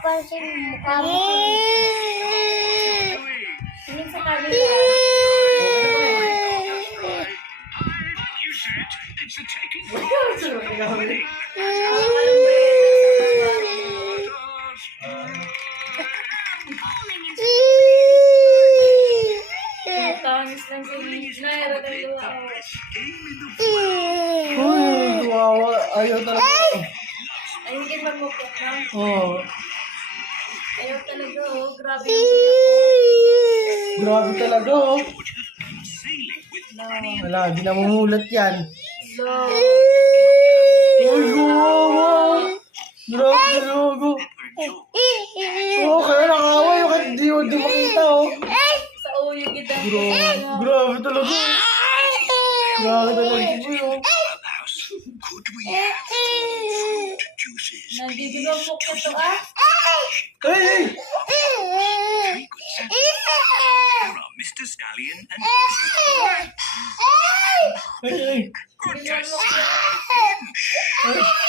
papansin mukha mo. Tingin sa camera. You said it's a taking Tanis lang si Naira ng luha. Uy, kawawa. Ayaw talaga. Ayun din magmukit na. Oh, Ayaw talaga oh. Grabe yung iyak grabe talaga oh. ko. Wala, di na mumulat yan. No. Uy, kawawa. Grabe talaga. Oh, kaya nakawa yung di makita oh. Sa uyo kita. Grabe talaga. Grabe talaga si Boy oh. Could we have fruit juices, Nandito po ko to ah. Hey, hey! Very good, sir. Here are Mr. Stallion and Hey, hey! good to Bigyan mo see ko. you.